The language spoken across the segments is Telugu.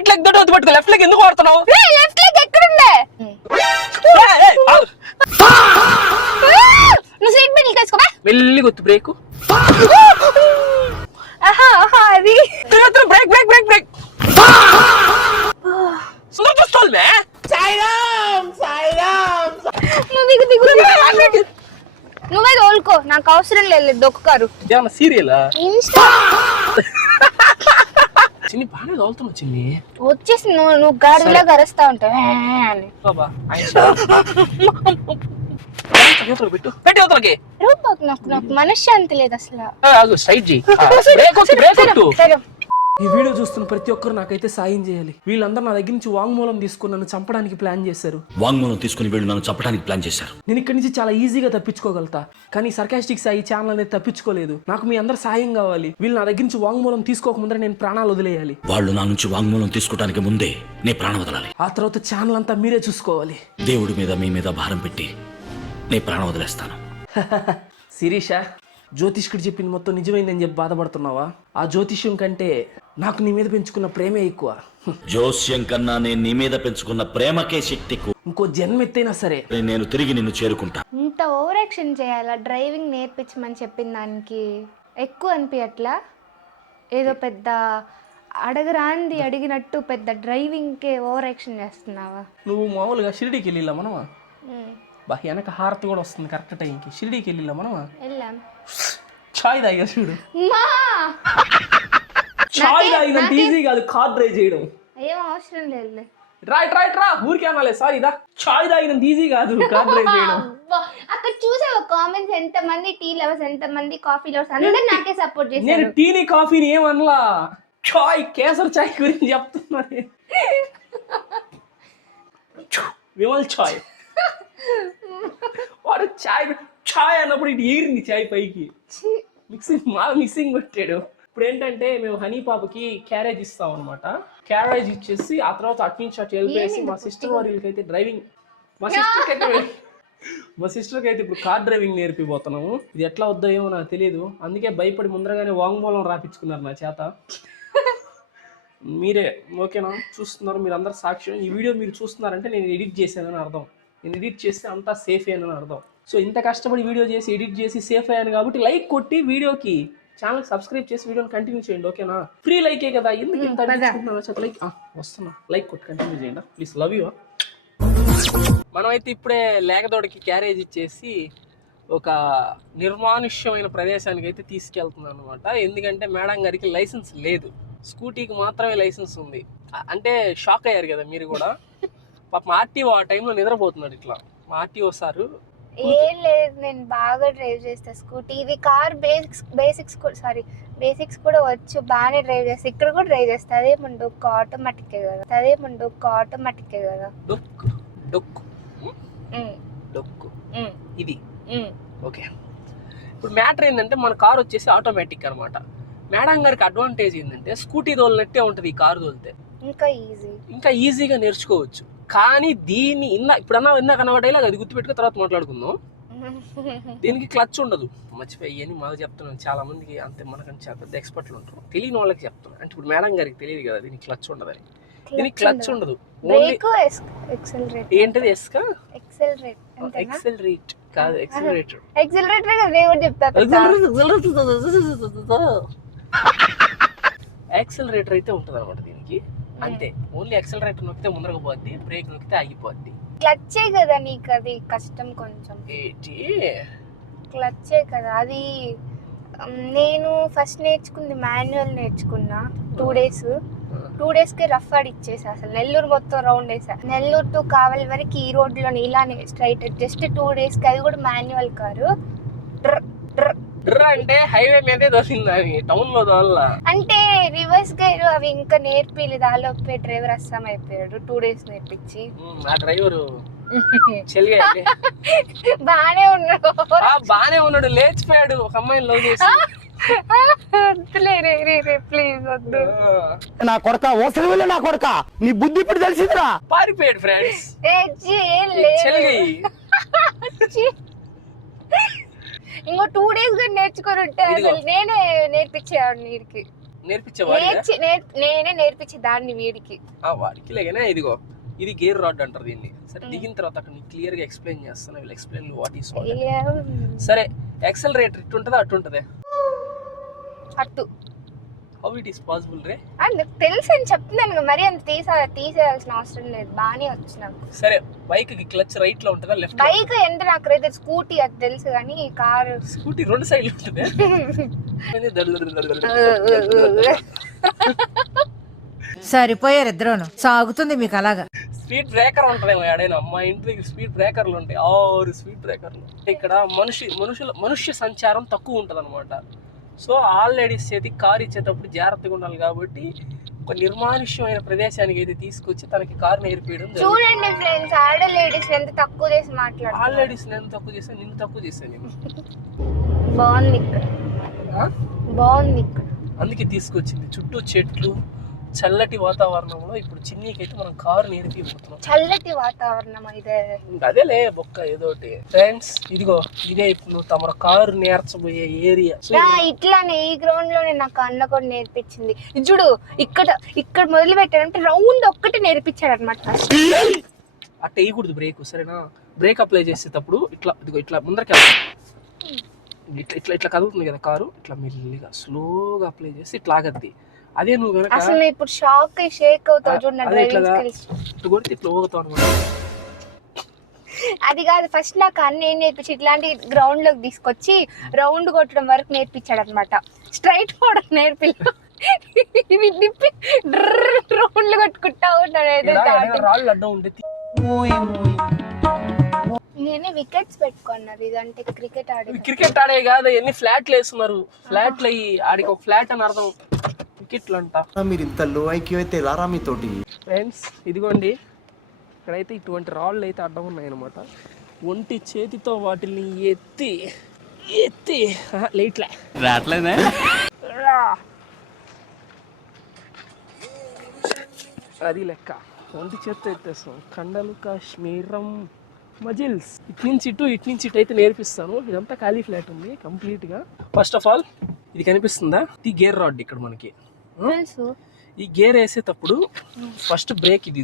రైట్ లెగ్ తోటి వద్దు పట్టుకో, లెఫ్ట్ లెగ్ ఎందుకు వాడుతున్నావు? Left leg ఎక్కడుండే? నువ్వు సీట్ బెల్ట్ వేసుకోవా? వెళ్ళి గుర్తు బ్రేక్. అది బ్రేక్ బ్రేక్ బ్రేక్ బ్రేక్. సుందర చూస్తావు మే. నువ్వే తోలుకో, నాకు అవసరం లేదు డొక్కు కారు. ఏమన్నా సీరియలా? ఇన్స్టా చిన్ని బాగానే తోలుతున్నావు చిన్ని. వచ్చేసి నువ్వు గాడిలా గరుస్తా ఉంటావు అని. బాబా పెట్టు పెట్టి అవతలకి. రూపాకు నాకు మనశ్శాంతి లేదు అసలు. సైడ్ చేయి. బ్రేక్ కొట్టు బ్రేక్ కొట్టు. సరే ఈ వీడియో చూస్తున్న ప్రతి ఒక్కరు నాకైతే సాయం చేయాలి. వీళ్ళందరూ నా దగ్గర నుంచి వాంగ్మూలం తీసుకుని నన్ను చంపడానికి ప్లాన్ చేశారు. వాంగ్మూలం తీసుకుని వీళ్ళు నన్ను చంపడానికి ప్లాన్ చేశారు. నేను ఇక్కడి నుంచి చాలా ఈజీగా తప్పించుకోగలుగుతా, కానీ సర్కాస్టిక్ సాయి ఛానల్ అనేది తప్పించుకోలేదు. నాకు మీ అందరు సాయం కావాలి. వీళ్ళు నా దగ్గర నుంచి వాంగ్మూలం తీసుకోకముందర నేను ప్రాణాలు వదిలేయాలి. వాళ్ళు నా నుంచి వాంగ్మూలం తీసుకోవడానికి ముందే నే ప్రాణం వదలాలి. ఆ తర్వాత ఛానల్ అంతా మీరే చూసుకోవాలి. దేవుడి మీద మీ మీద భారం పెట్టి నే ప్రాణం వదిలేస్తాను. శిరీష, జ్యోతిష్కుడు చెప్పింది మొత్తం నిజమైందని చెప్పి బాధపడుతున్నావా? ఆ జ్యోతిష్యం కంటే నాకు నీ మీద పెంచుకున్న ప్రేమే ఎక్కువ. జోస్యం కన్నా నేను నీ మీద పెంచుకున్న ప్రేమకే శక్తి ఎక్కువ. ఇంకో జన్మ ఎత్తైనా సరే నేను తిరిగి నిన్ను చేరుకుంటా. ఇంత ఓవర్ యాక్షన్ చేయాలా? డ్రైవింగ్ నేర్పించమని చెప్పిన దానికి ఎక్కువ అనిపించట్లా? ఏదో పెద్ద అడగరాంది అడిగినట్టు పెద్ద డ్రైవింగ్కే ఓవర్ యాక్షన్ చేస్తున్నావా? నువ్వు మామూలుగా షిరిడీకి వెళ్ళిలా మనమా? బా వెనక హారతి కూడా వస్తుంది కరెక్ట్ టైంకి. షిరిడీకి వెళ్ళిలా మనమా? వెళ్ళాం. చాయ్ తాగా చూడు. మా చాయ్ తాగినంత ఈజీ కాదు కార్ డ్రైవ్ చేయడం. ఏం అవసరం లేదు. రైట్ రైట్ రా, ఊరికే అనాలే సారీ దా. చాయ్ తాగినంత ఈజీ కాదు కార్ డ్రైవ్ చేయడం. అక్కడ చూసావా కామెంట్స్? ఎంత మంది టీ లవర్స్, ఎంత మంది కాఫీ లవర్స్, అందరూ నాకే సపోర్ట్ నేను చేశారు. టీని కాఫీని ఏమనలా, చాయ్ కేసర్ చాయ్ గురించి చెప్తున్నాను. విమల్ చాయ్ వాడు చాయ్ చాయ్ అన్నప్పుడు ఇటు ఏరింది చాయ్ పైకి. మిక్సింగ్ మిక్సింగ్ పెట్టాడు. ఇప్పుడు ఏంటంటే మేము హనీ పాపకి క్యారేజ్ ఇస్తాం అనమాట. క్యారేజ్ ఇచ్చేసి ఆ తర్వాత అటు నుంచి అటు వెళ్ళిపోయేసి మా సిస్టర్ వారికి డ్రైవింగ్ మా సిస్టర్కి అయితే ఇప్పుడు కార్ డ్రైవింగ్ నేర్పిపోతున్నాము. ఇది ఎట్లా వద్దో ఏమో నాకు తెలియదు, అందుకే భయపడి ముందరగానే వాంగ్మూలం రాపించుకున్నారు నా చేత. మీరే ఓకేనా చూస్తున్నారు, మీరు అందరు సాక్ష్యం. ఈ వీడియో మీరు చూస్తున్నారంటే నేను ఎడిట్ చేశానని అర్థం. నేను ఎడిట్ చేస్తే అంతా సేఫ్ అయ్యానని అర్థం. సో ఇంత కష్టపడి వీడియో చేసి ఎడిట్ చేసి సేఫ్ అయ్యాను కాబట్టి లైక్ కొట్టి వీడియోకి ఛానల్ సబ్స్క్రైబ్ చేసి వీడియోని కంటిన్యూ చేయండి. ఓకేనా? ఫ్రీ లైకే కదా, ఎందుకు ఇంత లైక్ వస్తున్నా. లైక్ కొట్టి కంటిన్యూ చేయండి ప్లీజ్. Love you. మనమైతే ఇప్పుడే లేకదోడికి క్యారేజ్ ఇచ్చేసి ఒక నిర్మానుష్యమైన ప్రదేశానికి అయితే తీసుకెళ్తున్నాను అనమాట. ఎందుకంటే మేడం గారికి లైసెన్స్ లేదు, స్కూటీకి మాత్రమే లైసెన్స్ ఉంది. అంటే షాక్ అయ్యారు కదా మీరు కూడా. పాపం ఆర్టీఓ ఆ టైంలో నిద్రపోతున్నాడు. ఇట్లా మా ఆర్టీఓ సారు ఏం లేదు, నేను బాగా డ్రైవ్ చేస్తా స్కూటీ. ఇది కార్ బేసిక్స్ కూడా వచ్చు, బాగానే డ్రైవ్ చేస్తా. ఇక్కడ కూడా డ్రైవ్ చేస్తా. అదే ముందు ఆటోమేటికే కదా. డొక్కు డొక్కు డొక్కు ఇది ఓకే. ఇప్పుడు మ్యాటర్ ఏంటంటే మన కార్ వచ్చేసి ఆటోమేటిక్ అనమాట. మేడం గారికి అడ్వాంటేజ్ ఏంటంటే స్కూటీ తోలినట్టే ఉంటుంది ఈ కారు తోలితే. ఇంకా ఈజీగా నేర్చుకోవచ్చు. కానీ దీన్ని ఇప్పుడన్నా ఇందాక డైలాగ్ అది గుర్తుపెట్టుకుని తర్వాత మాట్లాడుకుందాం. దీనికి క్లచ్ ఉండదు. మర్చిపోయి మాకు చెప్తున్నాను, చాలా మందికి అంతే మనకంటే చాలా పెద్ద ఎక్స్పర్ట్లు ఉంటారు, తెలియని వాళ్ళకి చెప్తున్నాను. అంటే ఇప్పుడు మేడం గారికి తెలియదు కదా దీనికి క్లచ్ ఉండదని. దీనికి క్లచ్ ఉండదు, ఏంటది ఎస్కా ఎక్సెలరేట్ కాదు ఎక్సెలరేటర్. యాక్సిలరేటర్ అయితే ఉంటుంది అనమాట దీనికి. అంతే, ఓన్లీ యాక్సిలరేటర్ నొక్కితే ముందరకు పోద్ది, బ్రేక్ నొక్కితే ఆగిపోద్ది. క్లచ్చే కదా నీకు అది కష్టం కొంచెం. ఏంటి క్లచ్చే కదా అది. నేను ఫస్ట్ నేర్చుకుంది మాన్యువల్ నేర్చుకున్నా. 2 డేస్కే రఫ్ ఆడి ఇచ్చేసా. అసలు నెల్లూరు మొత్తం రౌండ్ వేసా. నెల్లూరు టు కావలి వరకు ఈ రోడ్లో ఇలానే స్ట్రైట్ జస్ట్ 2 డేస్కి. అది కూడా మాన్యువల్ కారు. అంటే హైవే మీదే దోసింది, టౌన్ లో దోల్లా. అంటే రివర్స్ గైర్ అవి ఇంకా నేర్పిలేదు. ఆలోపే డ్రైవర్ అస్సాం అయిపోయాడు 2 డేస్ నేర్పించి. ఆ డ్రైవరు బానే ఉన్నాడు, లేచిపోయాడు ఒక అమ్మాయిని లవ్ చేసి. ప్లీజ్ వద్దు నా కొడక, ఓసలి నా కొడక, నీ బుద్ధి ఇప్పుడు తెలిసిందిరా. పారిపోయాడు ఫ్రెండ్స్. ఇంకో 2 డేస్ గా నేర్చుకొని ఉంటే అసలు నేనే నేర్పించేవాడు నీడికి. నేర్పించేవాడు నేనే నేర్పించి దాన్ని వీడికి. వాడికి లేకనే ఇదిగో ఇది గేర్ రాడ్ అంటారు దీన్ని. సరే దిగిన తర్వాత అక్కడ నీకు క్లియర్ గా ఎక్స్ప్లెయిన్ చేస్తాను. I will explain what is what. సరే యాక్సెలరేటర్ ఇటు ఉంటుందా అటు ఉంటుందా? అట్టు. హౌ ఇట్ ఈస్ పాసిబుల్ రే? నాకు తెలుసు అని చెప్తున్నాను, మరి అంత తీసేయాల్సిన అవసరం లేదు, బాగానే వచ్చు నాకు. సరే బైక్ కి క్లచ్ రైట్ లో ఉంటుందా లెఫ్ట్? బైక్ ఎంత నాకు అయితే స్కూటీ అది తెలుసు, కానీ కారు స్కూటీ రెండు సైడ్లు ఉంటుంది. సరిపోయారు ఇద్దరును, సాగుతుంది మీకు అలాగా. స్పీడ్ బ్రేకర్ ఉంటుందేమో ఏడైనా. మా ఇంటికి స్పీడ్ బ్రేకర్లు ఉంటాయి, 6 స్పీడ్ బ్రేకర్లు. ఇక్కడ మనుష్య సంచారం తక్కువ ఉంటుంది అనమాట. సో ఆల్ లేడీస్ చేతికి కారు ఇచ్చేటప్పుడు జాగ్రత్తగా ఉండాలి కాబట్టి ఒక నిర్మానుష్యమైన ప్రదేశానికి అయితే తీసుకొచ్చి తనకి కారు నేర్పించడం. చూడండి ఫ్రెండ్స్, ఆడ లేడీస్ ఎంత తక్కువ చేసి మాట్లాడు. ఆల్ లేడీస్ ఎంత తక్కువ చేశాను, నిన్ను తక్కువ చేశాను నేను. బాగుంది ఇక్కడ, బాగుంది ఇక్కడ. అందుకే తీసుకొచ్చింది. చుట్టూ చెట్లు, చల్లటి వాతావరణంలో ఇప్పుడు చిన్నీకైతే మనం కారు నేర్పిపోతున్నాం. చల్లటి వాతావరణం ఇదే. అదేలే బొక్క ఏదోటి. ఫ్రెండ్స్ ఇదిగో ఇదే ఇప్పుడు నువ్వు తమ కారు నేర్చబోయే ఏరియా. ఇట్లానే ఈ గ్రౌండ్ లోనే నాకు అన్న కూడా నేర్పించింది. చూడు ఇక్కడ మొదలు పెట్టాడంటే రౌండ్ ఒక్కటి నేర్పించాడు అనమాట. అట్ట వేయకూడదు బ్రేక్, సరేనా? బ్రేక్ అప్లై చేసేటప్పుడు ఇట్లా ఇదిగో ఇట్లా ముందరికి ఇట్లా ఇట్లా ఇట్లా కదులుతుంది కదా కారు, ఇట్లా మెల్లిగా స్లోగా అప్లై చేసి ఇట్లా ఆగద్ది. అదే నువ్వు కనుక అసలు ఇప్పుడు షేక్ అవుతావు చూడండి. కొడితే ఇట్లా ఊగుతావు అనమాట. అది కాదు, ఫస్ట్ నాకు అన్న ఏం నేర్పించి ఇట్లాంటి గ్రౌండ్ లోకి తీసుకొచ్చి రౌండ్ కొట్టడం వరకు నేర్పించాడు అనమాట. స్ట్రైట్ పోవడం నేర్పిల్ల, ఇవి తిప్పి రౌండ్లు కొట్టుకుంటా ఉన్నాడు. రాళ్ళు అడ్డం ఉండే నేనే వికెట్స్ పెట్టుకున్నారు. ఇదంటే క్రికెట్ ఆడే కాదు, ఎన్ని ఫ్లాట్లు వేస్తున్నారు. ఫ్లాట్లు అయ్యి ఆడికి ఒక ఫ్లాట్ అని అర్థం. వికెట్లు అంట. మీరు ఇంత లో ఐక్యూ అయితే ఎలా రా మీతోటి? ఫ్రెండ్స్ ఇదిగోండి, ఇక్కడైతే ఇటువంటి రాళ్ళు అయితే అడ్డం ఉన్నాయన్నమాట. ఒంటి చేతితో వాటిని ఎత్తి లేట్లే రాట్లేదా? అది లెక్క. ఒంటి చేత్తో ఎత్తేస్తాం. కండలు కాశ్మీరం మజిల్స్ ఇటు నుంచి ఇటు అయితే నేర్పిస్తాను. ఇదంతా ఖాళీ ఫ్లాట్ ఉంది కంప్లీట్ గా. ఫస్ట్ ఆఫ్ ఆల్ ఇది కనిపిస్తుందా, ఇది గేర్ రాడ్ ఇక్కడ మనకి. ఈ గేర్ వేసేటప్పుడు ఫస్ట్ బ్రేక్ ఇది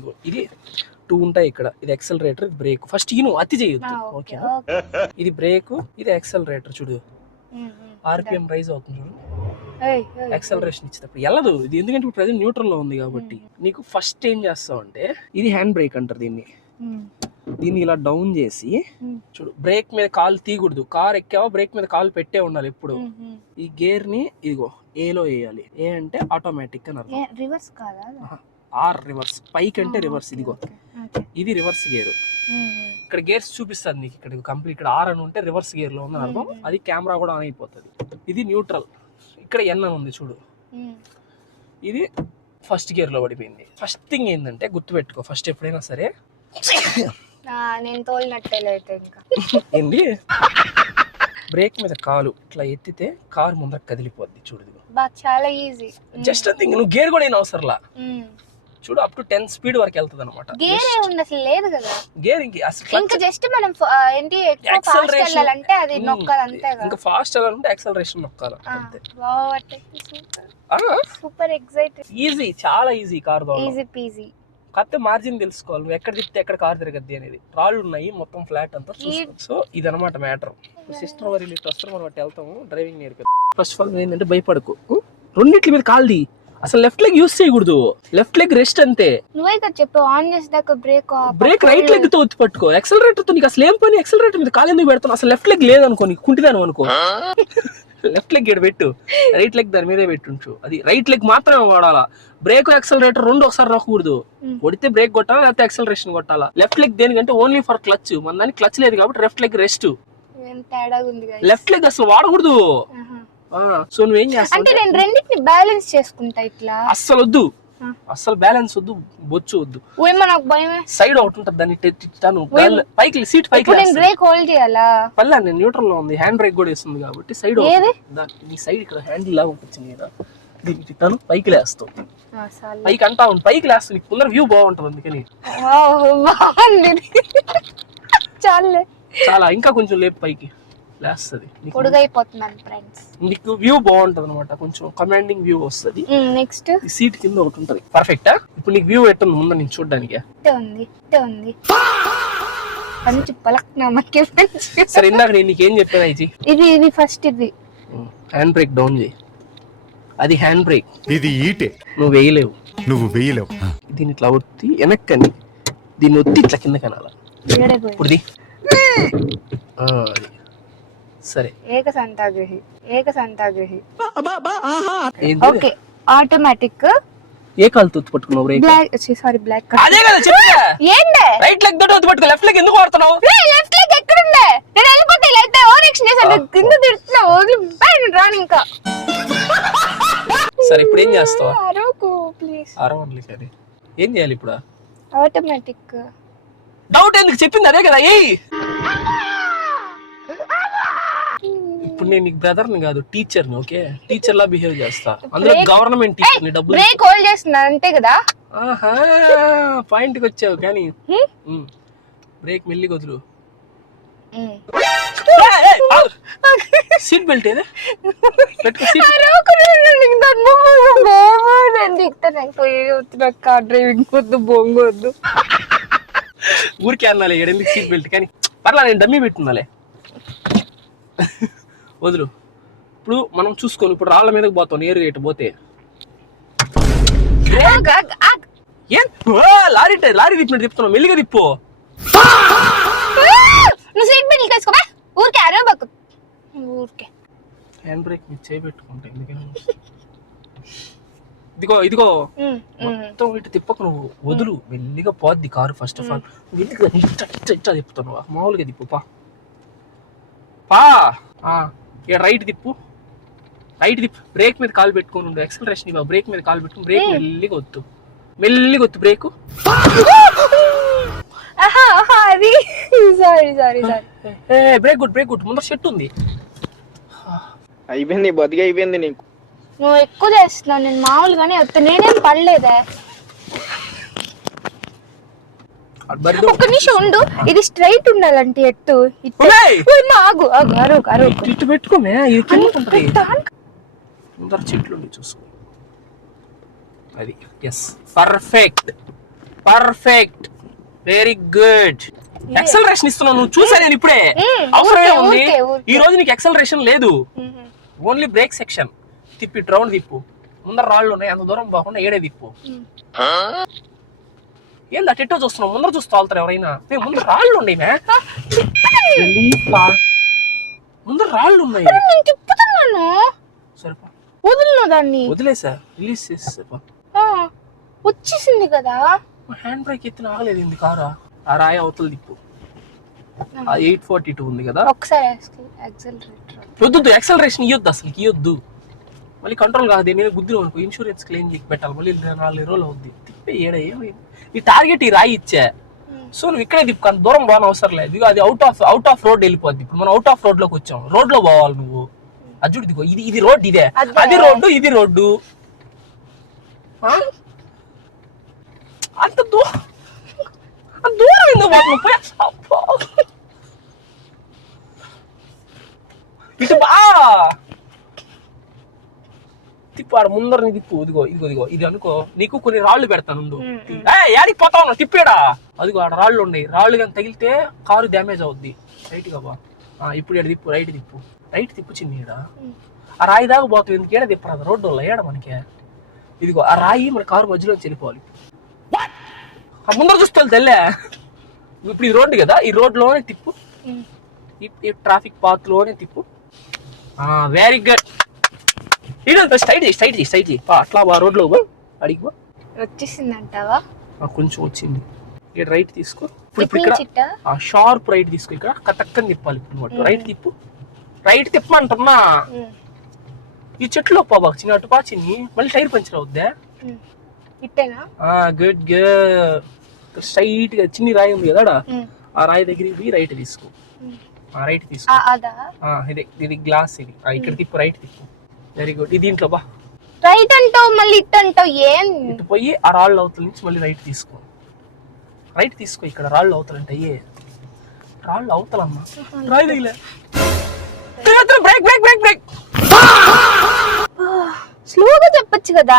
2 ఉంటాయి ఇక్కడ. ఇది యాక్సెలరేటర్, ఇది బ్రేక్. ఫస్ట్ అతి చేయొద్దు, ఓకేనా? ఇది బ్రేక్, ఇది యాక్సెలరేటర్. చూడు ఆర్పిఎం రైజ్ అవుతుంది చూడు. యాక్సెలరేషన్ ఇచ్చేటప్పుడు వెళ్ళదు ఇది, ఎందుకంటే ఇప్పుడు ప్రెజెంట్ న్యూట్రల్ లో ఉంది కాబట్టి. నీకు ఫస్ట్ ఏం చేస్తావు అంటే, ఇది హ్యాండ్ బ్రేక్ అంటారు దీన్ని. దీన్ని ఇలా డౌన్ చేసి చూడు, బ్రేక్ మీద కాలు తీయకూడదు. కార్ ఎక్కావా బ్రేక్ మీద కాలు పెట్టే ఉండాలి ఎప్పుడు. ఈ గేర్ ని ఇదిగో ఏలో వేయాలి. ఏ అంటే ఆటోమేటిక్ అని అర్థం. రివర్స్ కాదా? Or reverse. పైకి అంటే రివర్స్. ఇదిగో ఇది రివర్స్ గేర్. ఇక్కడ గేర్స్ చూపిస్తుంది నీకు. ఇక్కడ కంప్లీట్ ఇక్కడ ఆర్ అని ఉంటే రివర్స్ గేర్ లో ఉందని అర్థం. అది కెమెరా కూడా ఆన్ అయిపోతుంది. ఇది న్యూట్రల్. ఇక్కడ ఎన్ అని ఉంది చూడు, ఇది ఫస్ట్ గేర్ లో పడిపోయింది. ఫస్ట్ థింగ్ ఏంటంటే గుర్తుపెట్టుకో, ఫస్ట్ ఎప్పుడైనా సరే నేను తోలినట్టే అయితే ఇంకా ఏంటి, బ్రేక్ మీద కాలు ఇట్లా ఎత్తితే కారు ముందర కదిలిపోద్ది. చూడు చాలా ఈజీ. జస్ట్ అంతే, నువ్వు గేర్ కూడా అయిన అవసరంలా. చూడు అప్ టు 10 స్పీడ్ వరకు వెళ్తుంది అనమాట. గేర్ ఉంది అసలు లేదు కదా. గేర్ ఇంకా జస్ట్ మనం ఏంటి ఫాస్ట్ వెళ్ళాలంటే అది నొక్కాలి అంతే కదా. ఇంకా ఫాస్ట్ వెళ్ళాలంటే యాక్సెలరేషన్ నొక్కాలి అంతే. Super excited. ఈజీ, చాలా ఈజీ కార్ ద్వారా. Easy PG. కాకపోతే మార్జిన్ తెలుసుకోవాలి, నువ్వు ఎక్కడ తిప్పితే ఎక్కడ కార్ తిరగద్ది అనేది. రాళ్ళు ఉన్నాయి మొత్తం ఫ్లాట్ అంతా. సో ఇదనమాట మ్యాటర్. సిస్టర్ వారి ఇటు వస్తారు, మనం అటు వెళ్తాము, డ్రైవింగ్ నేర్పి. ఫస్ట్ ఆఫ్ ఆల్ ఏంటంటే భయపడకు, రెండిట్ల మీద కాల్ది. అసలు లెఫ్ట్ లెగ్ యూస్ చేయకూడదు, లెఫ్ట్ లెగ్ రెస్ట్ అంతే. నువ్వే కదా చెప్పు ఆన్ చేసేదాకా బ్రేక్ రైట్ లెగ్ తో ఒత్తి పట్టుకో. యాక్సెలరేటర్ తో నీకు అసలు ఏం పని? యాక్సెలరేటర్ మీద కాలు ఎందుకు పెడతాను? అసలు లెఫ్ట్ లెగ్ లేదనుకో, నీకు కుంటిదాను అనుకో, లెఫ్ట్ లెగ్ ఇక్కడ పెట్టు, రైట్ లెగ్ దాని మీదే పెట్టుంచు. అది రైట్ లెగ్ మాత్రమే వాడాలా. బ్రేక్ యాక్సెలరేటర్ రెండు ఒకసారి నొక్కకూడదు. కొడితే బ్రేక్ కొట్టాలా, లేకపోతే యాక్సెలరేషన్ కొట్టాలా. లెఫ్ట్ లెగ్ దేనికంటే ఓన్లీ ఫర్ క్లచ్. మన దానికి క్లచ్ లేదు కాబట్టి left leg rest. Left leg అసలు వాడకూడదు. సో నువ్వేం చేస్తావు అంటే నేను రెండింటిని బ్యాలెన్స్ చేసుకుంటా ఇట్లా. అస్సలు వద్దు, అస్సలు బ్యాలెన్స్ వద్దు, బొచ్చు వద్దు. సైడ్ ఒకటి ఉంటుంది దాన్ని పైకి సీట్ పైకి బ్రేక్ హోల్డ్ చేయాలా? పర్లేదు, నేను న్యూట్రల్ లో ఉంది. హ్యాండ్ బ్రేక్ కూడా వేస్తుంది కాబట్టి సైడ్ నీ సైడ్ ఇక్కడ హ్యాండిల్ లాగా ఉంటుంది కదా, దీనికి తిట్టాను పైకి లేస్తావు. పైకి అంటా ఉంది, పైకి లేస్తావు, నీకు ముందర వ్యూ బాగుంటుంది. అందుకని చాలా ఇంకా కొంచెం లేపు పైకి. లేస్తుంది పొడుగైపోతున్నాను ఫ్రెండ్స్. నీకు వ్యూ బాగుంటది అనమాట, కొంచెం కమాండింగ్ వ్యూ వస్తుంది. నెక్స్ట్ ఈ సీట్ కింద ఒకటి ఉంటది. పర్ఫెక్టా? ఇప్పుడు నీకు వ్యూ ఎట్టుంది ముందు నేను చూడడానికి? ఉంది మంచి పలక్ నమ్మకే ఫ్రెండ్స్. సరే ఇందాక నేను నీకేం చెప్పాను ఇది? ఇది ఫస్ట్ ఇది హ్యాండ్ బ్రేక్ డౌన్ చేయి. అది హ్యాండ్ బ్రేక్, ఇది ఈటే, నువ్వు వేయలేవు. నువ్వు వేయలేవు. దీన్ని ఇట్లా ఒత్తి వెనక్కని, దీన్ని ఒత్తి ఇట్లా కింద కనాల. ఏడైపోయి ఇప్పుడు అది సరే. ఏకసంతాగ్రహి ఏంది? ఓకే. ఆటోమేటిక్ ఏ కాలుతో ఒత్తి పట్టుకున్నావు బ్రేక్? బ్లాక్ అదే కదా చెప్పా. ఏంటి రైట్ లెగ్ తోటి ఒత్తి పట్టుకో, లెఫ్ట్ లెగ్ ఎందుకు వాడుతున్నావు? Left leg ఎక్కడుండే? నేను వెళ్ళిపోతే లెగ్ ఓవరాక్షన్ చేశాను, కింద తిడుతున్నావు. వదిలి రాను ఇంకా. సరే ఇప్పుడు ఏం చేస్తావా? అరవకు ప్లీజ్. అరవన్లే సరే. ఏం చేయాలి ఇప్పుడు? ఆటోమేటిక్. డౌట్ ఎందుకు చెప్పింది అదే కదా. ఇప్పుడు నేను నీకు బ్రదర్ని కాదు, టీచర్ని. ఓకే, టీచర్ లా బిహేవ్ చేస్తా. అందులో గవర్నమెంట్ టీచర్ని. డబ్బులు బ్రేక్ హోల్డ్ చేస్తున్నా అంతే కదా. ఆహా, పాయింట్కి వచ్చావు. కానీ బ్రేక్ మెల్లి వదులు. సీట్ బెల్ట్ ఏదే పెట్టుకో. కార్ డ్రైవింగ్ వద్దు, బొంగొద్దు. ఊరికే అన్నాలే ఎందుకు సీట్ బెల్ట్, కానీ పర్లా నేను డమ్మీ పెట్టున్నాలే. వదులు. ఇప్పుడు మనం చూసుకోను, ఇప్పుడు రాళ్ళ మీదకి పోతాం నేరు రేటు పోతే. ఏం లారీ తిప్పినట్టు తిప్పుతున్నావు, మెల్లిగా తిప్పు. నువ్వు సీట్ బెల్ట్ వేసుకోవా, ఊరికే అరవకు. ఊరికే హ్యాండ్ బ్రేక్ మీద చేయబెట్టుకుంటా. ఎందుకని ఇదిగో మొత్తం ఇటు తిప్పకు నువ్వు, వదులు. మెల్లిగా పోద్ది కారు. ఫస్ట్ ఆఫ్ ఆల్ ఇట్టా తిప్పుతున్నావు, మామూలుగా తిప్పు. పా ఇక్కడ రైట్ తిప్పు. బ్రేక్ మీద కాలు పెట్టుకుని ఉండు. ఎక్సలరేషన్ ఇవ్వ, బ్రేక్ మీద కాలు పెట్టుకుని బ్రేక్ మెల్లిగా వద్దు బ్రేక్. అది సారీ. Break good. ముందర షెట్ ఉంది. అయిపోయింది, బతికి అయిపోయింది నీకు. నువ్వు ఎక్కువ చేస్తున్నావు, నేను మామూలుగానే వస్తా. నేనేం పడలేదే. ఒక్క నిమిషం ఉండు, ఇది స్ట్రైట్ ఉండాలంటే ఎట్టు ఆగు ఇటు పెట్టుకోమే, ఇది కింద ఉంటుంది. ముందర చెట్లు ఉండి చూసుకో. అది yes, perfect, very good. Acceleration ఇస్తున్నావు నువ్వు, చూసా నేను ఇప్పుడే. అవసరమే ఉంది. ఈ రోజు నీకు ఎక్సలరేషన్ లేదు, ఓన్లీ బ్రేక్ సెక్షన్. తిప్పి రౌండ్ తిప్పు. ముందర రాళ్ళు ఉన్నాయి, అంత దూరం పోకుండా ఏడే తిప్పు. ఏంది అటెట్టో చూస్తున్నావు? ముందర చూస్తూ వెళ్తారు ఎవరైనా? ముందర రాళ్ళు ఉన్నాయి. ముందర రాళ్ళు ఉన్నాయి. సరేపా, వదిలిన దాన్ని వదిలేసా, రిలీజ్ చేసేసా. వచ్చేసింది కదా. హ్యాండ్ బ్రేక్ ఎత్తిన ఆగలేదు ఏంది కారా? ఆ రాయి అవతల తిప్పు. 842 ఉంది కదా. ఒకసారి వద్దు, ఎక్సలరేషన్ ఇవ్వద్దు, అసలు ఇవ్వద్దు. మళ్ళీ కంట్రోల్ కాదు, నేను గుద్దిలో అనుకో ఇన్సూరెన్స్ క్లెయిమ్ చేసి పెట్టాలి. మళ్ళీ 4 రోజులు అవుద్ది. తిప్పే ఏడా ఏమైంది? ఈ టార్గెట్ ఈ రాయి ఇచ్చా, సో నువ్వు ఇక్కడే తిప్పు. అంత దూరం పోవడం అవసరం లేదు. ఇదిగో అది అవుట్ ఆఫ్ రోడ్ వెళ్ళిపోద్ది. ఇప్పుడు మనం అవుట్ ఆఫ్ రోడ్ లోకి వచ్చాం, రోడ్ లో పోవాలి నువ్వు. అజ్జుడు ఇదిగో, ఇది రోడ్, ఇదే అది రోడ్డు, ఇది రోడ్డు. అంత దూరం ఎందుకు పోతున్నావు? ఇటు బా తిప్పాడు, ముందరని తిప్పు. ఇదిగో ఇది అనుకో, నీకు కొన్ని రాళ్ళు పెడతాను. యాడికి పోతా ఉన్నా, తిప్పాడా? అదిగో ఆడ రాళ్ళు ఉన్నాయి. రాళ్ళు కానీ తగిలితే కారు డ్యామేజ్ అవుద్ది. రైట్ గా బా. ఇప్పుడు ఏడ తిప్పు, రైట్ తిప్పు చిన్ని. ఆ రాయి దాకా పోతుంది. ఎందుకు ఏడ తిప్పరాదు? రోడ్డు వల్ల ఏడ మనకే. ఇదిగో ఆ రాయి మన కారు మధ్యలో వెళ్ళిపోవాలి. ముందర చూస్తాను తెల్లే. ఇప్పుడు ఈ రోడ్డు కదా, ఈ రోడ్లోనే తిప్పు. ఈ ట్రాఫిక్ పాత్ లోనే తిప్పు. Very good. ఇదంతా స్ట్రైట్ చేయి. అట్లా రోడ్లో అడిగి వచ్చేసిందంటావా? కొంచెం వచ్చింది. ఇక్కడ రైట్ తీసుకో. ఇప్పుడు ఇక్కడ షార్ప్ రైట్ తీసుకో. ఇక్కడ కటక్కని తిప్పాలి. ఇప్పుడు రైట్ తిప్పమంటున్నా. ఈ చెట్లు పోబా చిన్న అటు చిన్ని, మళ్ళీ టైర్ పంచర్ అవుద్దా? గుడ్ స్ట్రైట్ గా చిన్ని రాయి ఉంది కదా, ఆ రాయి దగ్గర రైట్ తీసుకో. ఇది గ్లాస్. ఇది ఇక్కడ తిప్పు, రైట్ తిప్పు. Very good. ఇది దీంట్లో బా. రైట్ అంటావు మళ్ళీ ఇట్ అంటావు. ఏం ఇటు పోయి ఆ రాళ్ళు అవతల నుంచి మళ్ళీ రైట్ తీసుకో. ఇక్కడ రాళ్ళు అవతలంటే రాళ్ళు అవతలమ్మా. రాయి తగిలే. చెప్తున్నా బ్రేక్ బ్రేక్ బ్రేక్ బ్రేక్. స్లోగా చెప్పొచ్చు కదా.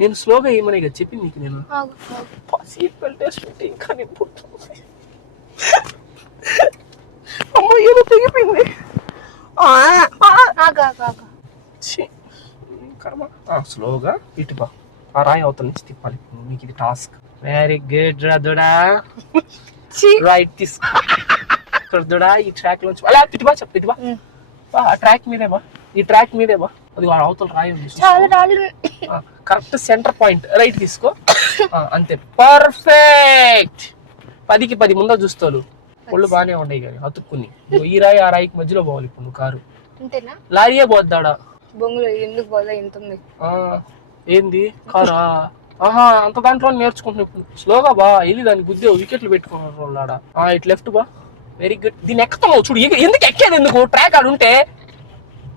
నేను స్లోగా ఏమనే కదా చెప్పింది నీకు నేను. ఆగు, ఆగు. సీట్ బెల్ట్ వేసుకుంటే ఇంకా నేను పుట్టింది. అమ్మ ఏదో తెగిపోయింది. ఆగు, ఆగు, ఆగు. ఛీ, ఏం కర్మ. స్లోగా ఇటు బా, ఆ రాయి అవతల నుంచి తిప్పాలి. మీకు ఇది టాస్క్. వెరీ గుడ్ రాదుడా. రైట్ తీసుకో దుడా. ఈ ట్రాక్ లోంచి అలా ఇటుబా చెప్పు ఇటుబా. ఆ ట్రాక్ మీదే బా, ఈ ట్రాక్ మీదే బా. అది అవతల రాయి ఉంది. చాలా రాళ్ళు. కరెక్ట్ సెంటర్ పాయింట్ రైట్ తీసుకో. అంతే పర్ఫెక్ట్. 10కి 10 ముందర చూస్తాను. ఒళ్ళు బాగానే ఉన్నాయి కానీ అతుక్కుని. ఈ రాయి ఆ రాయికి మధ్యలో పోవాలి ఇప్పుడు నువ్వు కారు. అంతేనా? లారీయే పోద్దాడా? బొంగులో ఎందుకు పోదా ఇంత ఉంది. ఏంది కారా? అంత దాంట్లో నేర్చుకుంటున్నా ఇప్పుడు. స్లోగా బా వెళ్ళి దానికి గుద్దే వికెట్లు పెట్టుకున్నారు వాళ్ళాడ. ఇటు లెఫ్ట్ బా. Very good. దీన్ని ఎక్కుతావు చూడు. ఎందుకు ఎక్కేది ఎందుకు? ట్రాక్ ఆడు ఉంటే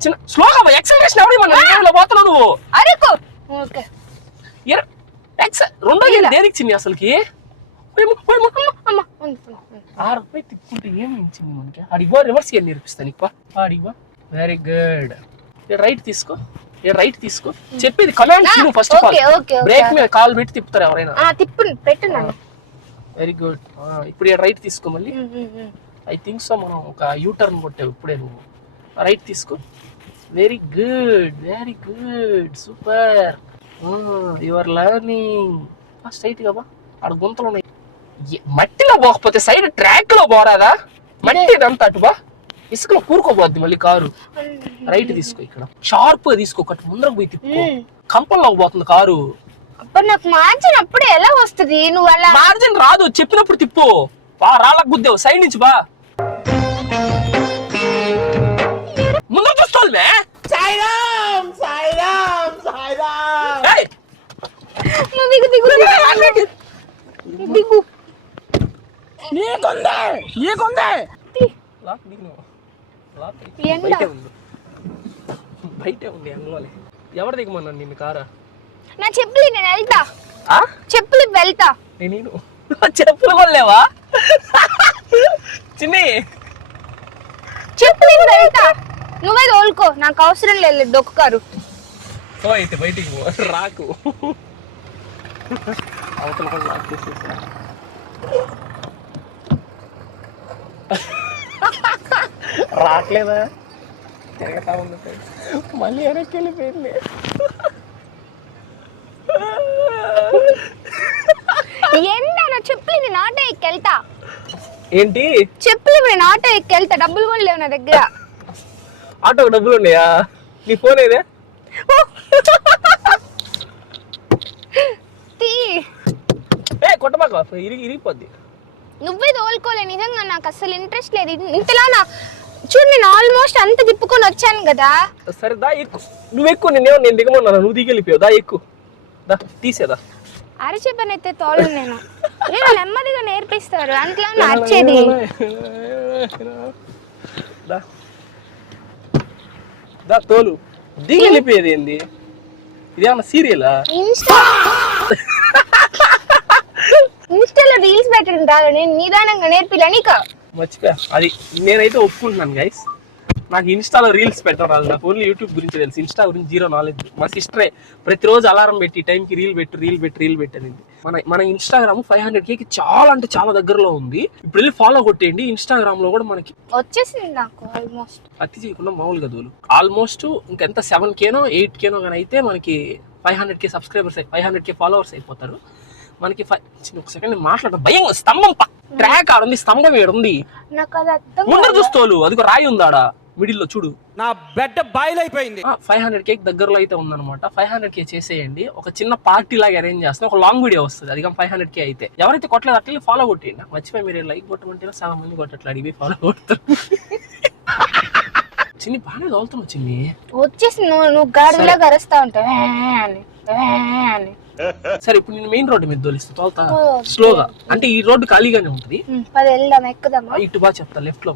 చిన్న స్లోగా బా. ఎక్సలరేషన్ ఎవరి మన పోతున్నావు నువ్వు. అరేకో. ఓకే. రెండో గేర్ దేనికి చిన్ని అసలుకి? అమ్మ, రూపాయి తిప్పుకుంటే ఏమి ఇచ్చింది మనకి? అడిగో రివర్స్ గేర్ నేర్పిస్తాను నీకు. అడిగో. Very good. రైట్ తీసుకో. రైట్ తీసుకో. చెప్పేది కమాండ్స్ నువ్వు ఫస్ట్ ఆఫ్ ఆల్. బ్రేక్ మీద కాల్ పెట్టి తిప్పుతారు ఎవరైనా. తిప్పు పెట్టున్నాను. Very good. ఇప్పుడు రైట్ తీసుకో మళ్ళీ. ఐ థింక్ సో మనం ఒక యూటర్న్ కొట్టావు ఇప్పుడే నువ్వు. రైట్ తీసుకో. Very good, very good, super. Your learning. Straight గా బా. ఆడ గుంతలు ఉన్నాయి. మట్టిలో పోకపోతే సైడ్ ట్రాక్ లో పోరాదా? మట్టి ఇదంతా అటు బా. ఇసుకలో కూరుకోబోద్ది మళ్ళీ కారు. రైట్ తీసుకో. ఇక్కడ షార్ప్ గా తీసుకో. ఒకటి ముందరకు పోయి తిప్పుకో. కంపంలోకి పోతుంది కారు. అప్పుడు నాకు మార్జిన్ అప్పుడే ఎలా వస్తుంది? నువ్వు అలా మార్జిన్ రాదు, చెప్పినప్పుడు తిప్పు. బా రాళ్ళకు గుద్దావు. సైడ్ నుంచి బా. ముందు చూస్తోంది. నువ్వు దిగు దిగు దిగు. బయటే ఉంది అందులోనే. ఎవరు దిగమన్నాను నిన్ను కారా? నా చెప్పులు నేను వెళ్తా. చెప్పులు వెళ్తా. నేను చెప్పులు కొనలేవా చిన్ని? చెప్పులు వెళ్తా. నువ్వే తోలుకో, నాకు అవసరం లేదు దొక్కుకారు. అయితే బయటికి రాకు. అవతల కూడా లాక్ చేసేసా. రావట్లేదా? తిరగతా ఉంది మళ్ళీ వెనక్కి వెళ్ళిపోయింది. ఏంటా నా చెప్పులు నేను ఆటో ఎక్కెళ్తా. ఏంటి చెప్పులు నేను ఆటో ఎక్కెళ్తా. డబ్బులు కూడా లేవు నా దగ్గర. ఆటోకి డబ్బులు ఉన్నాయా? నీ ఫోన్ ఏదే? కొట్టబాక ఇరిగిపోద్ది. నువ్వే తోలుకోలే. నిజంగా నాకు అసలు ఇంట్రెస్ట్ లేదు ఇంతలా. చూడు నేను ఆల్మోస్ట్ అంత తిప్పుకొని వచ్చాను కదా. సరే దా ఎక్కు. నువ్వు ఎక్కువ నేను దిగమన్నా. నువ్వు దిగెళ్ళిపోయావు. దా ఎక్కు. దా తీసేదా. అరచేపనైతే తోలు నేను. నేను నెమ్మదిగా నేర్పిస్తారు. అంట్లో అరిచేది. దా తోలు. దిగెళ్ళిపోయేది ఏంది? ఇదేమన్నా సీరియలా? ఇన్స్టాలో రీల్స్ పెట్టడం రాదు. నేను నిదానంగా నేర్పిలా నీకు. మర్చిపోయా. అది నేనైతే ఒప్పుకుంటున్నాను గైస్. నాకు ఇన్స్టాలో రీల్స్ పెట్టడం రాదు. నాకు ఓన్లీ యూట్యూబ్ గురించి తెలుసు. ఇన్స్టా గురించి జీరో నాలెడ్జ్. మా సిస్టరే ప్రతిరోజు అలారం పెట్టి టైంకి రీల్ పెట్టింది. మన ఇన్స్టాగ్రామ్ 500K చాలా అంటే చాలా దగ్గరలో ఉంది. ఇప్పుడు వెళ్ళి ఫాలో కొట్టేయండి. ఇన్స్టాగ్రామ్ లో కూడా మనకి వచ్చేసింది నాకు ఆల్మోస్ట్. అతి చేయకుండా మామూలుగా దోలు ఆల్మోస్ట్ ఇంకెంత 7Kనో 8Kనో కానీ అయితే మనకి 500K సబ్స్క్రైబర్స్ 500K ఫాలోవర్స్ అయిపోతారు. మనకి ఒక సెకండ్ మాట్లాడడం భయం. స్తంభం ట్రాక్ ఆడుంది. స్తంభం ఏడుంది నాకు అది అర్థం. ముందర చూస్తోలు. అదిగో రాయి ఉందాడా మిడిల్ లో చూడు. నా బెడ్ బాయిలైపోయింది. 500K దగ్గరలో అయితే ఉందన్నమాట. 500K చేసేయండి. ఒక చిన్న పార్టీ లాగా అరేంజ్ చేస్తాం. ఒక లాంగ్ వీడియో వస్తుంది. అది 500K అయితే. ఎవరైతే కొట్టలేదు అట్లా ఫాలో కొట్టేయండి. మర్చిపోయి మీరు లైక్ కొట్టమంటే చాలా మంది కొట్టట్లు అడిగి ఫాలో కొడతారు. చిన్ని బాగానే తోలుతున్నావు చిన్ని. వచ్చేసి నువ్వు గాడిలా గరుస్తా ఉంటావు అని. సరే ఇప్పుడు నేను మెయిన్ రోడ్డు మీద తోలిస్తా. తోలుతా స్లోగా. అంటే ఈ రోడ్డు ఖాళీగానే ఉంటుంది. వెళ్దాం ఎక్కుదామా? ఇటు బా చెప్తా. లెఫ్ట్ లో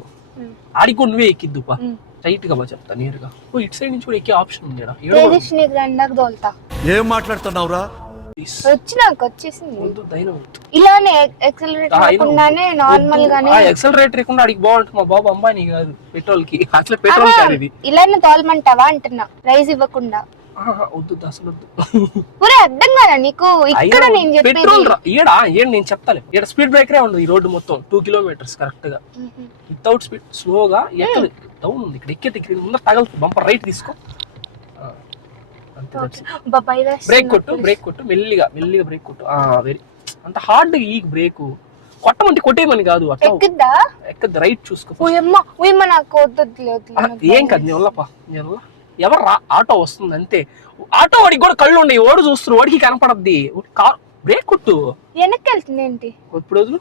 ఆడికి నువ్వే ఎక్కిద్దు పా. స్ట్రైట్ గా బా చెప్తా నేరుగా. ఇటు సైడ్ నుంచి కూడా ఎక్కే ఆప్షన్ ఉంది. నీకు రెండాకు తోలుతా. ఏం మాట్లాడుతున్నావురా? వచ్చేసింది. వద్దు ధైర్యం వద్దు. ఇలానే ఎక్సలరేటర్ ఇవ్వకుండానే నార్మల్ గానే ఎక్సలరేటర్ ఇవ్వకుండా అడిగి బాగుంటుంది. మా బాబు అంబానీ కాదు పెట్రోల్ కి, అసలు పెట్రోల్ కాదు ఇది. ఇలానే తోలమంటావా అంటున్నా, రైజ్ ఇవ్వకుండా. వద్దు అసలు వద్దు. ఒరే అర్థం కదా నీకు, ఇక్కడ నేను చెప్పేది పెట్రోల్ ఏడు నేను చెప్తాను. ఇక్కడ స్పీడ్ బ్రేకరే ఉండదు ఈ రోడ్డు మొత్తం 2 కిలోమీటర్స్ కరెక్ట్ గా, వితౌట్ స్పీడ్. స్లోగా ఎక్కదు, డౌన్ ఉంది ఇక్కడ, ఎక్కేది ముందర తగలుతుంది. బంపర్ రైట్ తీసుకో, బ్రేక్ కొట్టు మెల్లిగా బ్రేక్ కొట్టు. వెరీ అంత హార్డ్ ఈ బ్రేక్ కొట్టమంటే కొట్టేయమని కాదు, అట్లా ఎక్కద్దు. రైట్ చూసుకో. నాకు ఏం కాదు, నేను వల్లపా, నేను వల్ల ఎవరు ఆటో వస్తుంది అంతే. ఆటో వాడికి కూడా కళ్ళు ఉండవు, ఓడు చూస్తున్నారు, వాడికి కనపడద్ది. బ్రేక్ కొట్టు. వెనక్కి వెళ్తుంది ఏంటి ఇప్పుడు వదులు.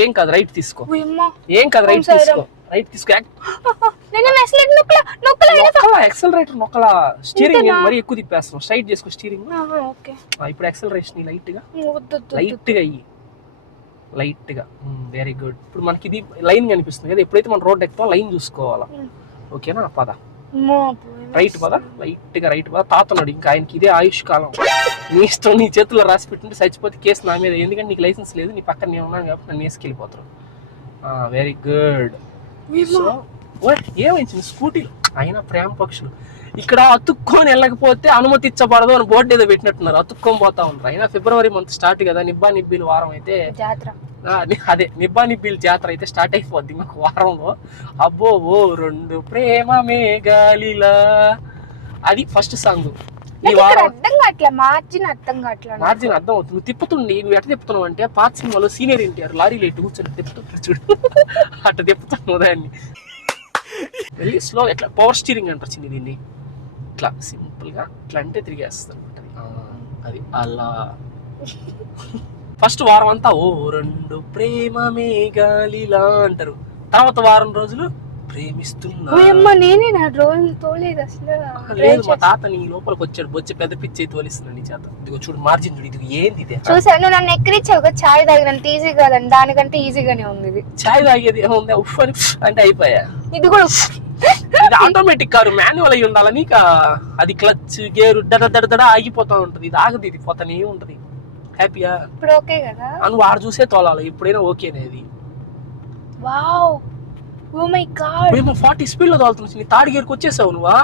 ఏం కాదు, రైట్ తీసుకో. ఏం కాదు, రైట్ తీసుకో. రైట్ తీసుకో. ఎక్సలరేటర్ నొక్కలా, స్టీరింగ్ మరి ఎక్కువ తిప్పేస్తున్నావు. స్ట్రైట్ చేసుకో స్టీరింగ్. ఇప్పుడు ఎక్సలరేషన్ లైట్ గా అయ్యి, లైట్ గా. Very good. ఇప్పుడు మనకి ఇది లైన్ కనిపిస్తుంది కదా, ఎప్పుడైతే మనం రోడ్ ఎక్కుతాం లైన్ చూసుకోవాలా. ఓకేనా? పద రైట్ పద, లైట్ గా రైట్ పద. తాతన్నాడు ఇంకా, ఆయనకి ఇదే ఆయుష్ కాలం. నీ ఇష్టం, నీ చేతుల్లో రాసి పెట్టుంటే చచ్చిపోతే కేసు నా మీద. ఎందుకంటే నీకు లైసెన్స్ లేదు, నీ పక్కన నేను ఉన్నాను కాబట్టి నన్ను వేసుకెళ్ళిపోతారు. Very good. ఏమైంది స్కూటీలో అయినా ప్రేమ పక్షులు ఇక్కడ అతుక్కొని వెళ్ళకపోతే అనుమతించబడదు అని బోర్డు ఏదో పెట్టినట్టున్నారు, అతుక్కొని పోతా ఉన్నారు. అయినా ఫిబ్రవరి మంత్ స్టార్ట్ కదా, నిబ్బా నిబ్బీలు వారం అయితే అదే నిబ్బా నిబ్బీలు జాతర అయితే స్టార్ట్ అయిపోద్ది మాకు వారంలో. అబ్బో ఓ 2 ప్రేమ మేఘాలిలా, అది ఫస్ట్ సాంగ్. ఈ వారం మార్జిన్ అర్థం అవుతుంది. నువ్వు తిప్పుతుండి, నువ్వు ఎట్లా తిప్పుతున్నావు అంటే పాత సినిమాలో సీనియర్ ఎన్టీఆర్ లారీలు ఎట్టు కూర్చొని తిప్పుతుంటారు చూడు, అట్లా తిప్పుతున్నావు దాన్ని. వెళ్ళి స్లో, ఎట్లా పవర్ స్టీరింగ్ అంటారు చిన్ని దీన్ని. ఇట్లా సింపుల్ గా ఇట్లా అంటే తిరిగేస్తుంది అనమాట. అది అలా ఫస్ట్ వారం అంతా ఓ 2 ప్రేమ మేఘాలిలా అంటారు. తర్వాత వారం రోజులు ప్రేమిస్తున్నా. నేనే నా రోజు తోలేదు అసలు. లేదు, మా తాత నీ లోపలికి వచ్చాడు, బొచ్చి పెద్ద పిచ్చి తోలిస్తున్నాడు నీ చేత. ఇదిగో చూడు మార్జిన్ చూడు, ఇది ఏంది ఇదే. చూసాను, నన్ను ఎక్కడిచ్చావు కదా, ఛాయ్ తాగినంత ఈజీ కాదండి, దానికంటే ఈజీగానే ఉంది ఇది. ఛాయ్ తాగేది ఏముంది, ఉఫ్ అని అంటే అయిపోయా. ఇది కూడా ఇది ఆటోమేటిక్ కారు, మాన్యువల్ అయ్యి ఉండాలి నీకు. అది క్లచ్ గేరు దడ ఆగిపోతా ఉంటది, ఇది ఆగదు, ఇది పోతానే ఉంటది. హ్యాపీయా? ఇప్పుడు ఓకే కదా, నువ్వు ఆడు చూసే తోలాలి, ఎప్పుడైనా ఓకేనేది. Wow, oh my god. మేము 40 స్పీడ్ లో తోలుతున్నావు, నీ థర్డ్ గేర్కి వచ్చేసావు నువ్వా.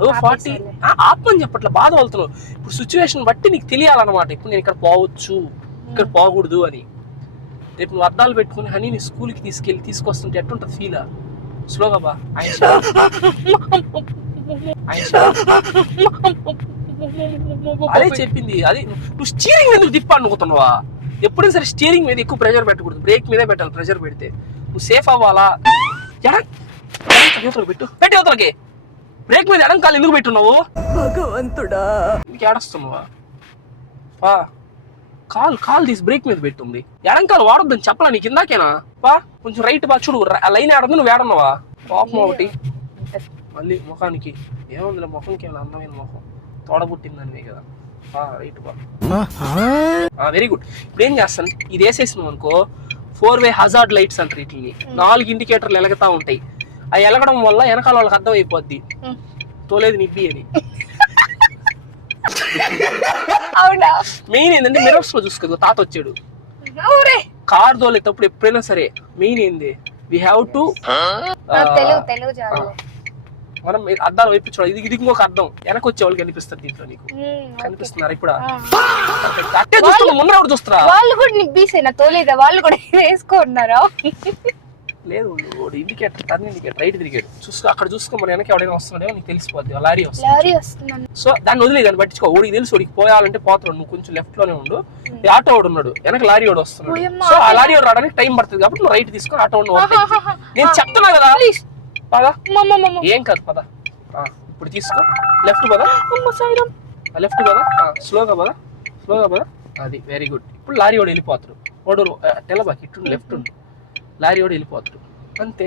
40 ఆపని చెప్పట్లా, బాధ వెళ్తున్నావు. ఇప్పుడు సిచ్యువేషన్ బట్టి నీకు తెలియాలన్నమాట, ఇప్పుడు నేను ఇక్కడ పోవచ్చు, ఇక్కడ పోకూడదు అని. రేపు నువ్వు అద్దాలు పెట్టుకుని హనీ నీ స్కూల్కి తీసుకొస్తుంటే ఎట్టుంటది ఫీల్. స్లోగా బా. అదే చెప్పింది, అది నువ్వు స్టీరింగ్ మీద తిప్పాను అనుకుంటున్నావా. ఎప్పుడైనా సరే స్టీరింగ్ మీద ఎక్కువ ప్రెషర్ పెట్టకూడదు, బ్రేక్ మీదే పెట్టాలి ప్రెషర్ పెడితే. నువ్వు సేఫ్ అవ్వాలా. పెట్టు యువతలకి. బ్రేక్ మీద ఎడం కాలు ఎందుకు పెట్టున్నావు? భగవంతుడా, నీకు ఏడస్తున్నావా? పా కాలు తీసి బ్రేక్ మీద పెట్టుంది. ఎడం కాలు వాడొద్దని చెప్పలా నీకు ఇందాకేనా? పా కొంచెం రైట్ బా, చూడు లైన్ ఏడుంది, నువ్వు ఏడన్నావా? పాపం ఒకటి మళ్ళీ ముఖానికి ఏముందిలే, ముఖంకి ఏమైనా అందమైన ముఖం తోడబుట్టిందని కదా. రైట్ బా. Very good. ఇప్పుడు ఏం చేస్తాను, ఇది వేసేసినావు అనుకో, 4-way హజార్డ్ లైట్స్ అంటారు వీటిని. 4 ఇండికేటర్లు ఎలగతా ఉంటాయి. అవి ఎలగడం వల్ల వెనకాల వాళ్ళకి అర్థం అయిపోద్ది తోలేదు నిబ్బి అని. మెయిన్ ఏంటంటే మిరర్స్ లో చూసుకో, తాత వచ్చాడు. కార్ తోలేటప్పుడు ఎప్పుడైనా సరే మెయిన్ ఏంది, వి హ్యావ్ టు మనం అద్దాలు వైపు చూడాలి. ఇది ఇంకొక అర్థం, వెనక వచ్చే వాళ్ళు కనిపిస్తారు దీంట్లో. నీకు కనిపిస్తున్నారు ఇప్పుడు? అట్టే చూస్తున్నా, ముందర ఎవరు చూస్తారా? వాళ్ళు కూడా నిబ్బీసేనా తోలేదా? వాళ్ళు కూడా వేసుకున్నారా? లేదు, ఇండికేటర్ టర్న్ ఇండికేటర్ రైట్ తిరిగాడు చూసుకో, అక్కడ చూసుకో. మన వెనక ఎవడైనా వస్తున్నాడేమో నీకు తెలిసిపోద్ది, లారీ వస్తుంది. సో దాన్ని వదిలే, దాన్ని పట్టించుకో. ఓడికి తెలుసు, ఓడికి పోయాలంటే పోతాడు, నువ్వు కొంచెం లెఫ్ట్ లోనే ఉండు. ఆటో వాడు ఉన్నాడు వెనక, లారీ వాడు వస్తున్నాడు. సో ఆ లారీ వాడు రావడానికి టైం పడుతుంది కాబట్టి నువ్వు రైట్ తీసుకొని ఆటో నేను చెప్తున్నా కదా. పదా, ఏం కాదు పద. ఇప్పుడు తీసుకో, లెఫ్ట్ పద, లెఫ్ట్ పద, స్లోగా పద. అది వెరీ గుడ్. ఇప్పుడు లారీ వాడు వెళ్ళిపోతాడు. వాడు తెల్లబాకి ఇట్టు లెఫ్ట్ ఉండు, లారీ వాడు వెళ్ళిపోతాడు, అంతే.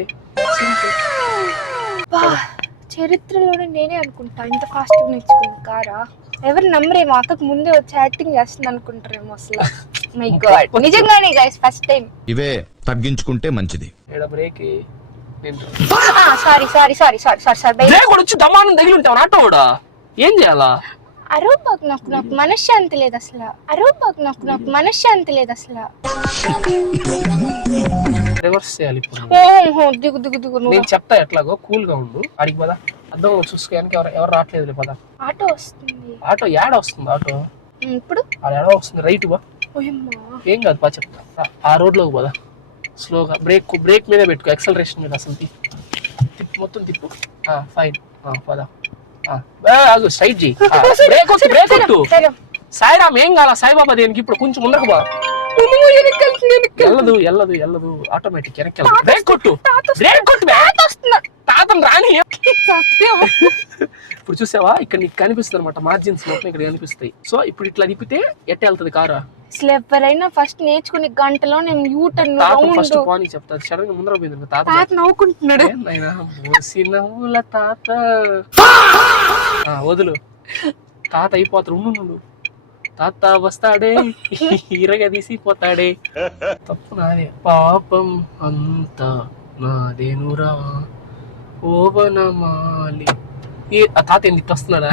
చరిత్రలోనే నేనే అనుకుంటా ఇంత ఫాస్ట్ గా నేర్చుకుంది కారా. ఎవరు నమ్మరేమో, అక్కకు ముందే వచ్చి యాక్టింగ్ చేస్తుంది అనుకుంటారేమో అసలు. మై గాడ్, నిజంగానే గైస్ ఫస్ట్ టైం. ఇవే తగ్గించుకుంటే మంచిది. బ్రేక్ సారీ వచ్చి దమానం తగిలి ఉంటావు ఆటో కూడా. ఏం చేయాలా? అరవబాకు, నాకు మనశ్శాంతి లేదు అసలు. అరవబాకు, నాకు మనశ్శాంతి లేదు అసలు. రివర్స్ చేయాలి ఇప్పుడు. ఓహో, దిగు నువ్వు. నేను చెప్తా ఎట్లాగో, కూల్ గా ఉండు. అడిగి పదా, అర్థం చూసుకోడానికి ఎవరు రావట్లేదు పదా. ఆటో వస్తుంది. ఆటో ఏడ వస్తుంది? ఆటో ఇప్పుడు అది ఎడ వస్తుంది? రైట్ బా. ఓయమ్మా. ఏం కాదు బా, చెప్తా. ఆ రోడ్లోకి పదా, స్లోగా. బ్రేక్ మీద పెట్టుకో, యాక్సలరేషన్ మీద అసలు తిప్పు, మొత్తం తిప్పు. ఫైన్, పదా. ఆగు, స్ట్రైట్ చేయి. బ్రేక్ కొట్టు. సాయిరామ్ ఏం కావాలా? సాయిబాబా దేనికి? ఇప్పుడు కొంచెం ముందరకు బా. ఎల్లదు ఆటోమేటిక్ వెనక్కి వెళ్ళదు. బ్రేక్ కొట్టు. తాతను రాని. ఇప్పుడు చూసావా, ఇక్కడ నీకు కనిపిస్తుంది అనమాట, మార్జిన్స్ మొత్తం ఇక్కడ కనిపిస్తాయి. సో ఇప్పుడు ఇట్లా తిప్పితే ఎట్ట వెళ్తుంది కారు? అసలు ఎవరైనా ఫస్ట్ నేర్చుకుని గంటలో నేను యూటర్న్ ఫస్ట్ పోనీ చెప్తా. సడన్ గా ముందర పోయింది తాత. నవ్వుకుంటున్నాడు. నవ్వుల తాత. వదులు, తాత అయిపోతాడు. ఉండు, తాత వస్తాడే, ఇరగ తీసిపోతాడే. తప్పు నాదే, పాపం అంతా నాదేనురా ఓవనమాలి. ఆ తాత ఎందుకు వస్తున్నాడా?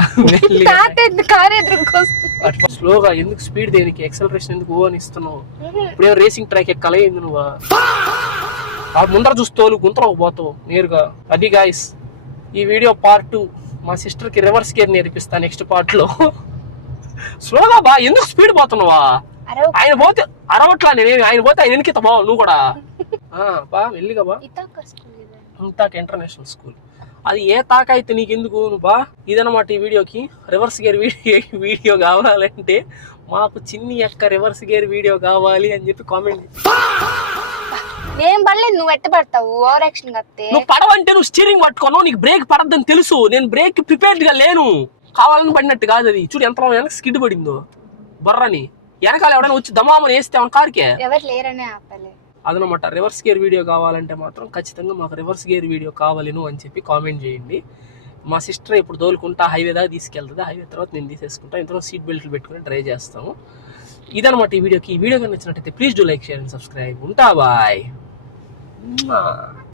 స్లోగా ఎందుకు? స్పీడ్ దేనికి? ఎక్సలరేషన్ ఎందుకు అని ఇస్తున్నావు? ఇప్పుడే రేసింగ్ ట్రాక్ ఎక్కాలి నువ్వు. ముందర చూస్తూ గుంతలో పోతావు నేరుగా. అది గాయస్, ఈ వీడియో పార్ట్ 2. మా సిస్టర్ కి రివర్స్ గేర్ నేర్పిస్తా నెక్స్ట్ పార్ట్ లో. స్లోగా బా, ఎందుకు స్పీడ్ పోతున్నావా? ఆయన పోతే అరవట్లా నేనేమి, ఆయన పోతే ఆయన వెనకిత బావు నువ్వు కూడా. బా వెళ్ళిగా బా. ఇంతాక ఇంటర్నేషనల్ స్కూల్. అది ఏ తాక అయితే నీకెందుకు? నువ్వు బా. ఇదనమాట ఈ వీడియోకి. రివర్స్ గేర్ వీడియో కావాలంటే మాకు చిన్ని యొక్క రివర్స్ గేర్ వీడియో కావాలి అని చెప్పి కామెంట్. నేను పడలేదు, నువ్వు ఎట్ట పడతావు? ఓవర్ యాక్షన్ కత్తే. నువ్వు పడవంటే నువ్వు స్టీరింగ్ పట్టుకోను, నీకు బ్రేక్ పడద్దని తెలుసు. నేను బ్రేక్ ప్రిపేర్డ్ గా లేను, కావాలని పడినట్టు కాదు అది. చూడు ఎంత వెనక స్కిడ్ పడిందో బర్రని. వెనకాల ఎవడైనా వచ్చి దమామని వేస్తే అవును కార్కే. ఎవరు లేరనే ఆపలే. అదనమాట. రివర్స్ గేర్ వీడియో కావాలంటే మాత్రం ఖచ్చితంగా మాకు రివర్స్ గేర్ వీడియో కావాలను అని చెప్పి కామెంట్ చేయండి. మా సిస్టర్ ఇప్పుడు తోలుకుంటా హైవే దాకా తీసుకెళ్తుంది. హైవే తర్వాత నేను తీసేసుకుంటా. ఇంతలో సీట్ బెల్ట్లు పెట్టుకుని డ్రైవ్ చేస్తాము. ఇదనమాట ఈ వీడియోకి. ఈ వీడియో కనుక నచ్చినట్టయితే please do like, share and subscribe. ఉంటా బాయ్.